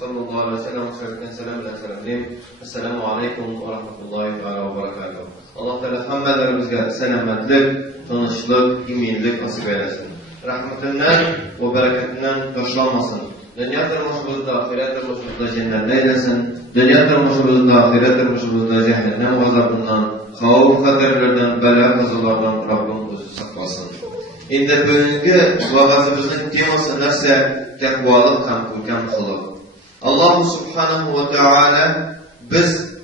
sallallahu aleyhi ve sellem selam bilen selamlayayım. Esselamu aleyküm ve rahmetullahi ve berekatuhu. Allah Teala hamdelerimizge selametlik, tanışlık, iminlik nasip eylesin. Rahmetinden ve bereketinden taşlanmasın. Dünya tarmışımızda, ahiret tarmışımızda cennet eylesin. Dünya tarmışımızda, ahiret tarmışımızda cehennem gazabından, havf kaderlerden, bela kazalardan Rabbim bizi saklasın. Indi bugünkü vaazimizin teması nerse takvalık ham ko'rkam qilib. Allah subhanahu va taala biz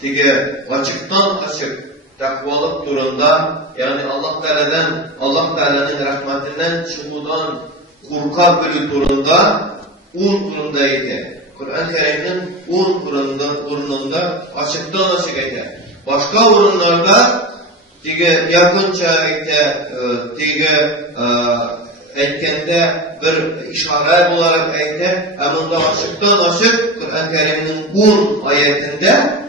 tege ochiqdan ochiq takvalık turunda, yani Allah Teala'nın rahmetinden çıkıdan korka bölü turunda 10 turunda edi. Kur'an-ı Kerim'in 10 turunda açıktan açık edi. Başka urunlarda tege yakınca edi, tege aytkanda bir işaret olarak aytdi. Amında açıktan açık Kur'an-ı Kerim'in 10 ayetinde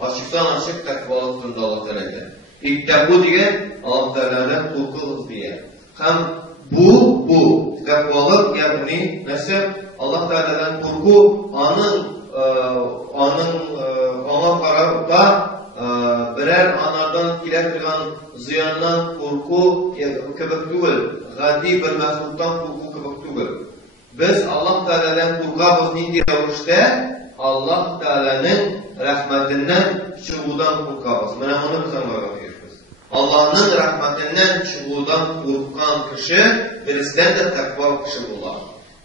açıktan açık takvalık turunda Allah Teala. İttaku diye Allah Teala'dan korku diye. Hem bu takvalık yani nasıl Allah Teala'dan korku ona kararıp da birer anardan kiletirgan ziyandan korku kebek değil, gadi bir mesuldan korku kebek değil. Biz Allah Teala'dan korkabız nindi ravuşta Allah Teala'nın rahmetinden çıkıdan korkabız. Mana bunu biz anlayabiliriz. Allah'ın rahmetinden çıkıdan korkan kişi birisinden de takva kişi olur.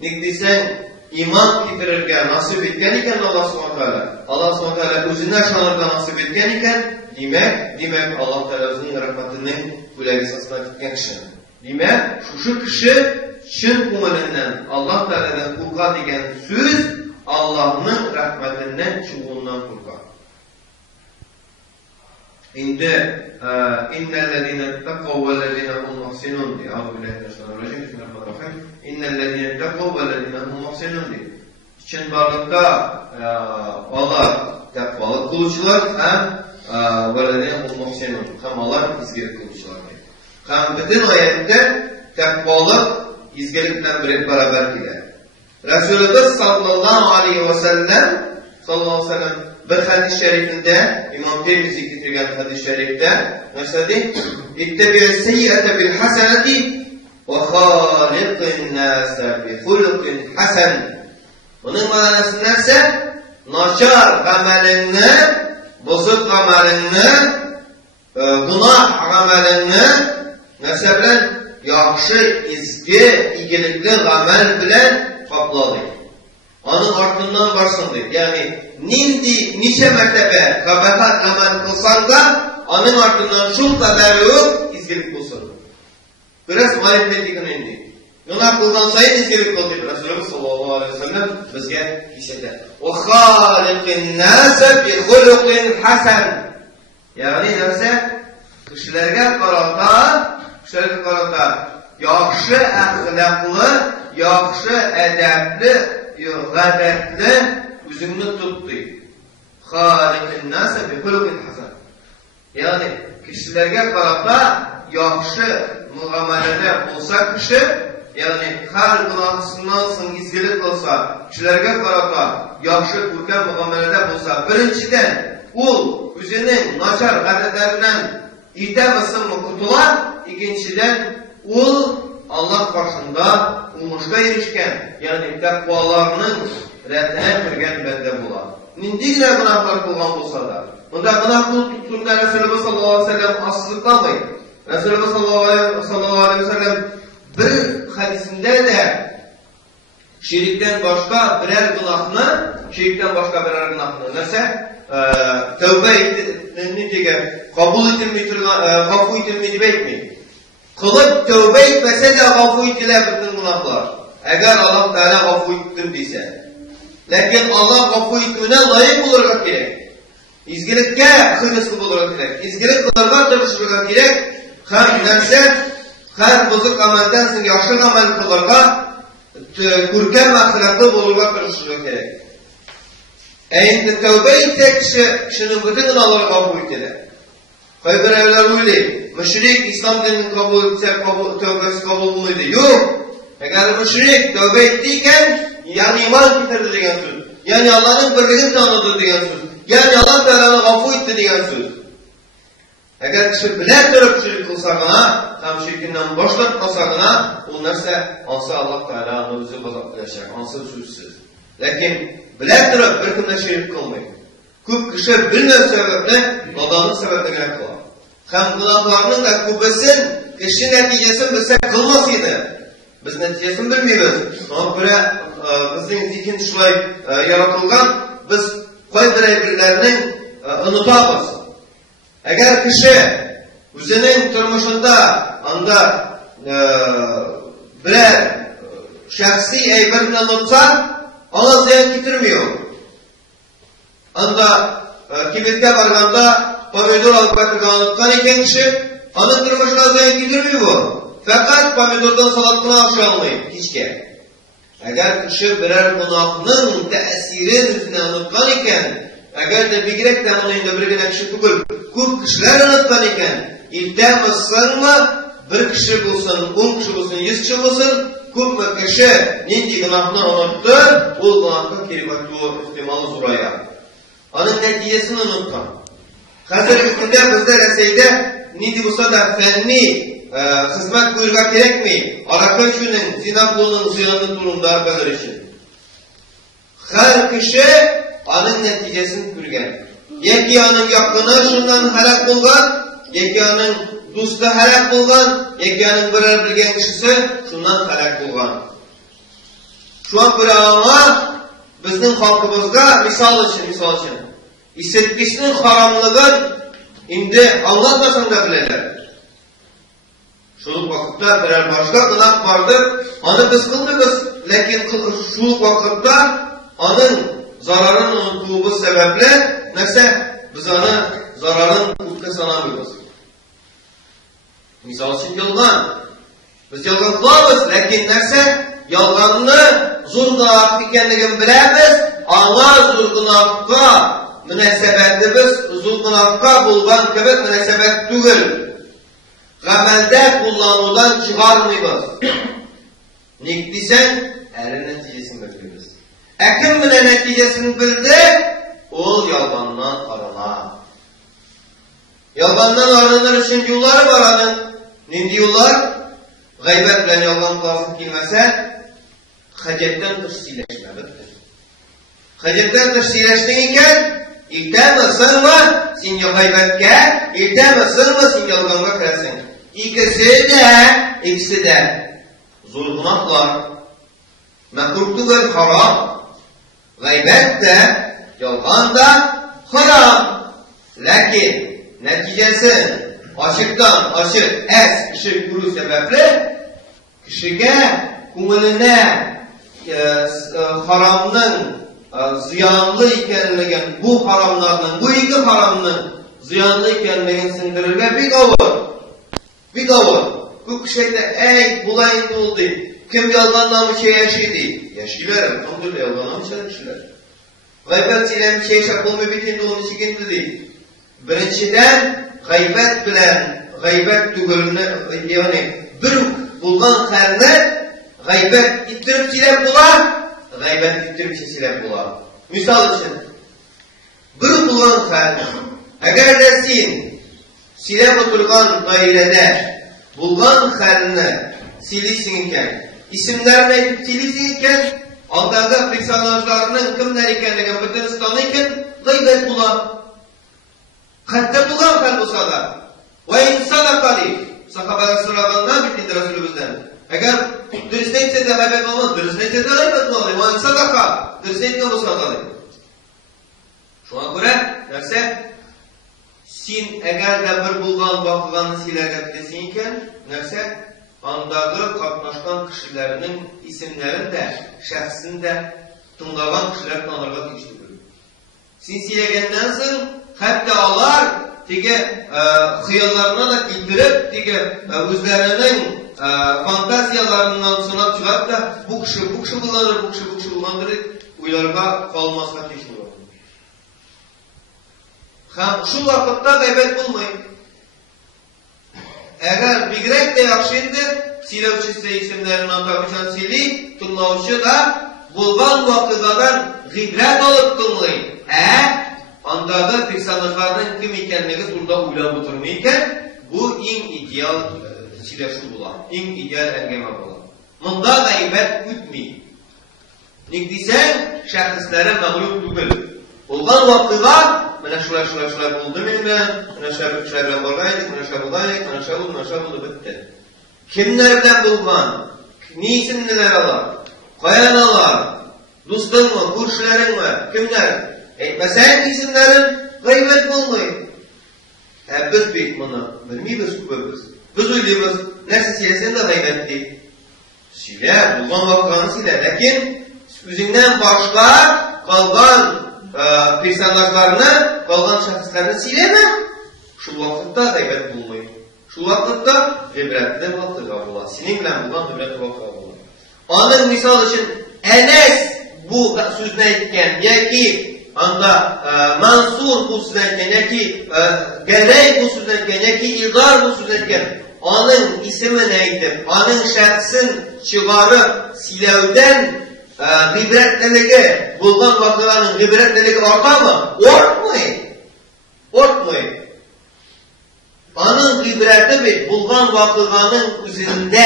Nikdisen iman getirirken nasip etken iken Allah SWT özüne şanırda nasip etken iken demek Allah Teala'nın rahmetinden güleği sasına gitken kişi. Demek şu kişi şın kumelinden Allah Teala'dan korka degen söz Allah'ın rahmetinden çıkığından korka. Indi innellezine taqav vellezine hum muhsinun diye. Euzubillahimineşşeytanirracim. Bismillahirrahmanirrahim. İnnellezine taqav vellezine hum muhsinun diye. Çin varlıkta Allah takvalık kılıcılar hem vellezine hum muhsinun. Hem Allah izgilik kılıcılar diye. Hem bütün ayette takvalık izgilikten beraber gider. Resulullah sallallahu aleyhi ve sellem bir hadis-i şerifinde İmam Tirmizi getirgen hadis-i şerifte mesela İttebi'u seyyi'ete bil haseneti ve khaliqin nâse bi hulukin hasen. Bunun manası nerse naçar amelini, bozuk amelini, günah amelini mesela yaxşı, izgi, iyilikli amel bilen kapladı. Onun ardından varsın deyip. Yani nice mertebe kabahat amel kılsan da onun ardından şu kadar yok izgilik bulsun. Biraz marifetlikin indi. Günah kıldan sayın izgilik kıl deyip Resulullah sallallahu aleyhi ve sellem bizge işede. O khaliqin nâse bi hulukin hasen. Yani neyse kişilerge karata yaxşı ahlaklı, yaxşı edepli, gadetli üzümünü tuttu. Khaliqin nâse bi hulukin hasen. Yani kişilerge karata yaxşı muamelede olsa kişi, yani her günahsından son izgilik olsa, kişilerge karata yaxşı görkəm muamelede olsa, birinciden üzünün naçar gadetlerinden İtemizsin mi kutular, ikinciden Allah karşısında umuşka erişken, yani takvalarının reddine kirgen bende bular. Nindigine günahlar kılgan olsa da, bunda günah tuttuğunda Resulullah sallallahu aleyhi ve sellem asızlıklamayın. Resulullah sallallahu aleyhi ve sellem bir hadisinde de şirkten başka birer günahını, mesela tövbe ettiğinde kabul gaffu itilmedi etmeyin. Kılıp tövbe etmese de gaffu itiler bütün günahlar. Eğer Allah Teala gaffu ettim dese. Lakin Allah gaffu ettiğine layık olurga gerek. İzgilikке hırıslı olurga gerek. İzgilik kılırga tırışırga gerek. Her giderse, her bozuk amelden sonra yaşlı amel kılırga, görkem ahlaklı olurga tırışırga gerek. Eğer tövbe etse kişinin bütün günahları kabul edilir. Kayber evler öyle. Müşrik İslam dinini kabul etse tövbesi kabul olmaydı. Yok. Eğer müşrik tövbe ettiyken Yani iman getirdi degen söz. Yani Allah'ın birligini tanıdı degen söz. Yani Allah Teala'nı gafur etti degen söz. Eğer kişi bile törükçülük kılsağına, tam şirkinden boşluk kılsağına, o nerse ansa Allah Teala onu bizi gazaplayacak, ansa sözsüz. Lakin bile törük bir kimde şirk kılmayın. Köp kişi bilmem sebeple, adamın sebeplerine kılar. Hem günahlarının da kubbesin, kişi neticesini bilse kılmasıydı. Biz neticesini bilmeyiz. Ona göre bizim zihin şulay yaratılgan, biz koy bireylerinin unutağız. Eğer kişi özünün turmuşunda anda birer şahsi eybirini unutsa, ona ziyan getirmiyor. Anda kibirke varganda pomidor alıp bakırganlıktan iken kişi onun turmuşuna ziyan getirmiyor. Fakat pomidordan salatını aşağılamayın. Hiçke. Eğer kişi birer günahının tesirin üstüne unutkan iken, eğer de bilgirek de onun indi bir güne kişi tugul, köp kişiler unutkan iken, ilten mısırma bir kişi bulsun, 10 kişi bulsun, 100 kişi bulsun, köp kişi nindi günahını unuttu, o günahı keribatı ihtimalı suraya. Onun neticesini unutkan. Hazır hükümde bizde reseyde nindi bulsa da fenni hizmet buyurga gerek mi? Araka şunun, zinaklığının ziyanlı durumda belir için. Her kişi onun neticesini görgen. Yeki onun yakını şundan helak bulgan, yeki onun dostu helak bulgan, yeki onun birer bilgen kişisi şundan helak bulgan. Şu an böyle ama bizim halkımızda misal için İssetmişinin haramlığın indi anlatmasan da bileler. Şuluk vakitte birer başka günah vardır. Onu biz kıldık. Lakin şuluk vakitte onun zararın unuttuğu sebeple neyse biz onu zararın utku sanamıyoruz. Misal için yalgan. Biz yalgan kılamız. Lakin neyse yalganını zor günah ikenligini bilemiz. Ama zor günahka münasebetimiz zor günahka bulgan gibi münasebet değil. Gamelde kullanılan çıkarmıyız. Nikdisen, elin neticesini bekliyoruz. Ekim bile neticesini bildi, o yalgandan arana. Yalgandan aranır için yolları var anın. Nindi yollar? Gaybet bilen yalgan kılasın kilmese, hacetten tırsileşmelidir. Hacetten tırsileştin iken, İlten ısırma, sen gaybetke, ilten ısırma, sen yalganga kılasın. İkisi de zor günahlar, mekruhtur haram, gaybet de, yalgan da haram. Lakin neticesi açıktan açık kişi kuru sebeple kişiye kumulüne haramın ziyanlı ikenligen bu haramlarının, bu iki haramının ziyanlı ikenligen sindirirge bir gavur. Bu kişide ey bulayın oldu. Kim yalganla bir şey yaşaydı? Yaşayılar. Elhamdülillah yalganla bir şey yaşayılar. Gaybet ile bir şey yaşakulmu bitindi onun için değil. Birinciden gaybet bilen gaybet tügülünü yani bir bulgan xərni gaybet ittirip silep bular, gaybet ittirip silep bular. Misal için bir bulgan xərni eğer de sen silep oturgan dairede bulgan xərni silirsin iken, isimlerini ayıp silirsin iken, aldağı personajlarının kimler ikenliğini bütün tanıyken gaybet bular. Hatta bulgan xər olsa da ve insana kali sahabeler sıralarından bitti Resulümüzden. Eğer dürüstlükse de gaybet olmaz, dürüstlükse de gaybet olmaz. Ve sadaka, dürüstlükse bu sadaka. Şu an göre neyse sen eğer de bir bulgan bakılanı silerek desin iken neyse andağı katlaşkan kişilerinin isimlerini de şahsını da tınlagan kişiler tanırga geçtirir. Sen silegenden sonra hatta alar tige hıyallarına da ildirip tige özlerinin fantaziyalarından sonra çıkart da bu kişi kullanır uylarga kalmasına teşkil olur. Şu vakitte gaybet bulmayın. Eğer bigrek de yakşıydı silevçisi isimlerini antamışan sili, tınlavışı da bulgan gıybret olup kılmayın. Anda da personajlarının kim ikenliği turda uylap oturmayken bu en ideal çileşti bulan, en ideal engeme bulan. Munda gıybet ütmeyin. Nikdisen şahıslara mağlup değil. Olgan vaktıga, mana şular oldu menimle, mana şular bilen borgaydık, mana şular bulaydık, mana şular buldu bitti. Kimler bilen bulgan, ne isimliler alar, kayan alar, dostun mu, kurşuların mı, kimler? Etmesen isimlerin gıybet bulmayın. Biz bek bunu bilmeyiz, biz uyluyuz, nesi siyesin de gıybet değil. Sile, bulgan vaktıganı sile, lakin üzünden başka kalgan personajlarını, kalgan şahıslarını sileme. Şu vakitte gıybet bulmayın. Şu vakitte gıybretli vaktıga bulan. Senin bilen bulan gıybretli vaktıga bulan. Onun misal için Enes bu sözünü etken, ya ki anda Mansur bu sözünü etken, ya ki Gerey bu sözünü etken, ya ki İldar bu sözünü etken, onun ismi neydi? Onun şahsın çıgarı silevden gıybretliliği, bulgan vakılarının gıybretliliği orta mı? Ortmayın. Onun gıybreti bir bulgan vakılarının üzerinde,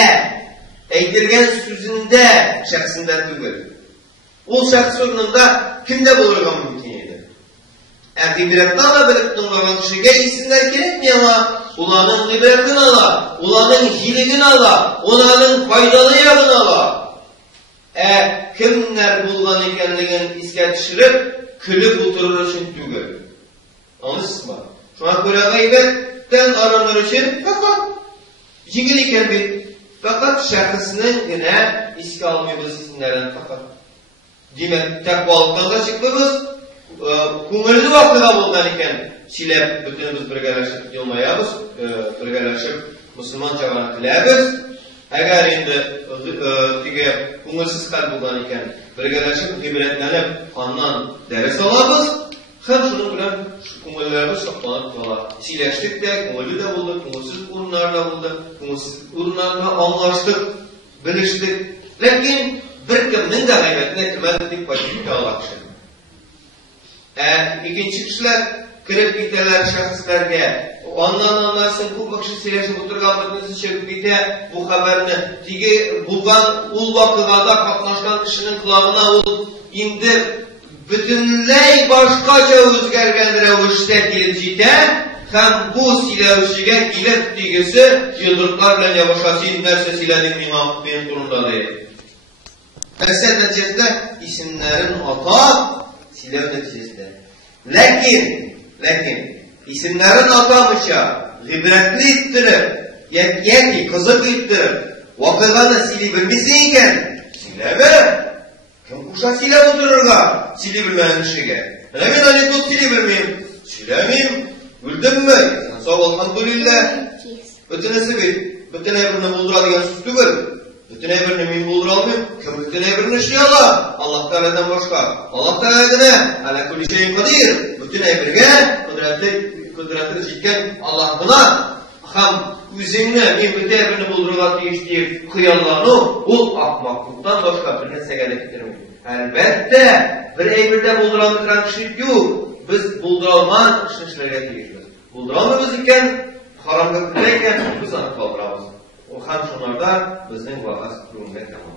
eydirgen sözünde şahsından tügür. O şahs sorununda kimde bulurgan mümkün edi? Gıybretini alabilip durmadan kişiye isimler gerekmiyor ama ulanın gıybretini ala, ulanın hilini ala, ulanın faydalı yanını ala. Kimler bulgan ekenligini iske düşürüp, külüp oturur için tügür. Anlısız mı? Şu an böyle gıybetten aranır için fakat jigil iken bir fakat şahısının yine iske almıyoruz isimlerden fakat. Demek takvalıktan da çıkmıyoruz. Kumurlu vakıda bulgan iken silep bütünümüz birgeleşip yolmayabız, birgeleşip Müslüman çağına kılabız. Eğer indi kumursiz kal bulgan iken birgeleşip gıybretlenip ondan ders alabız. Hem şunu bilen kumurlarımız saklanıp kalar. Sileştik de, kumurlu da bulduk, kumursiz urunlarla bulduk, kumursiz urunlarla anlaştık, biliştik. Lakin bir kimnin de gıybetine etmedik vakit kalakşın. İkinci kişiler kırıp gittiler şahıslarga. Ondan anlarsın bu bakışı sileşip oturganlığınızı çekip gitte bu haberini. Tigi bulgan ul vakıgada katlaşkan kişinin kulağına ul indi. Bütünley başkaca özgergenlere uçta gelcide hem bu silahışıge ilip digisi yıldırtlarla yavaşası inlerse silahın benim durumda değil. Mesela neticede isimlerin ata silah neticesinde. Lakin isimlerin atamışa gıybretli ittirip yeki kızık ittirip vakıganı silibilmesiyken silahı kim kuşa silah otururga sili bilmeyen kişiye. Ben anekdot sili bilmeyeyim. Silemeyim. Güldün mü? Sağ ol, elhamdülillah. Bütünesi bir. Bütün evrini buldura diyen süslü bir. Bütün evrini min buldur almayayım. Kim bütün evrini şey Allah? Allah Teala'dan başka. Allah Teala'dan ala kulli şeyin kadir. Bütün evrine kudretini çeken Allah buna hem üzerine min bütün evrini buldurga değiştiği kıyallarını o ahmaklıktan başka bir nesne gerektirmiyor. Elbette bir evrinde bulduramıtıran kişilik yok. Biz bulduralman işinişlerine değişmiyoruz. Bulduramıyoruz iken haramda kutlayken biz anı kaldırağız. O hem şunlarda bizden vaaz durumda tamam.